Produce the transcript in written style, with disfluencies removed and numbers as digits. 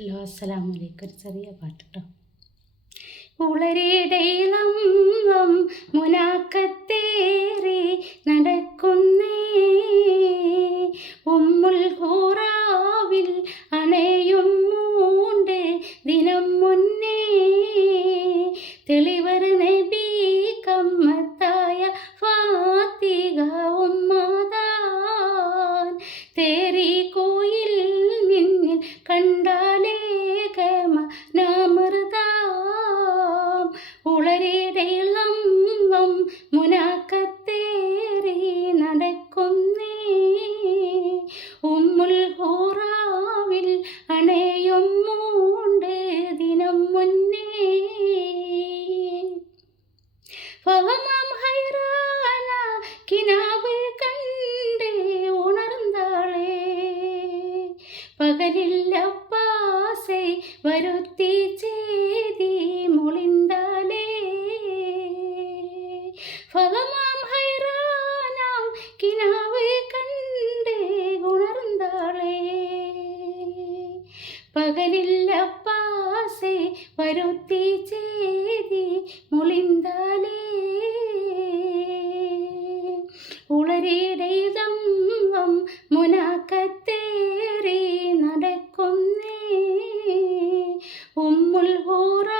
Hello, അസ്സലാമു അലൈക്കും. ഒരു ചെറിയ പാട്ട് കേട്ടോ. ഉളരിടയിളം മുനാക്കത്തേറി നടക്കുന്നേ, ഉമ്മുൽ ഖുറാവിൽ അണയും മൂണ്ട് ദിനം മുന്നേ, തെളിവർ നബി കമ്മത്തായ ഫാത്തിഹ ഉമ്മദാൻ, തേരി കോയിൽ നിന്നിൽ കണ്ടാലേ നാമൃതാം, ഉളരിടയിളം മുനാക്കത്തേറി നടക്കുന്നേ, ഉമ്മുൽ ഖുറാവിൽ അണയും മൂണ്ട് ദിനം മുന്നേ, ഫഹമം ഹൈറാന കിനാവ് കണ്ട് ഉണർന്നാളേ, പകലില്ല പാസെ വരുത്തി ചേതി മൊളിന്താലേ, ഫഹമം ഹൈറാനാം കിനാവ് കണ്ട് ഉണർന്നാളേ, പകലില്ല പാസെ വരുത്തി ചേതി മൊളിന്താലേ, ഉളരിടയിളം മുനാക്കത്തേറി നടക്കുന്നേ, ഉമ്മുൽ ഖുറാവിൽ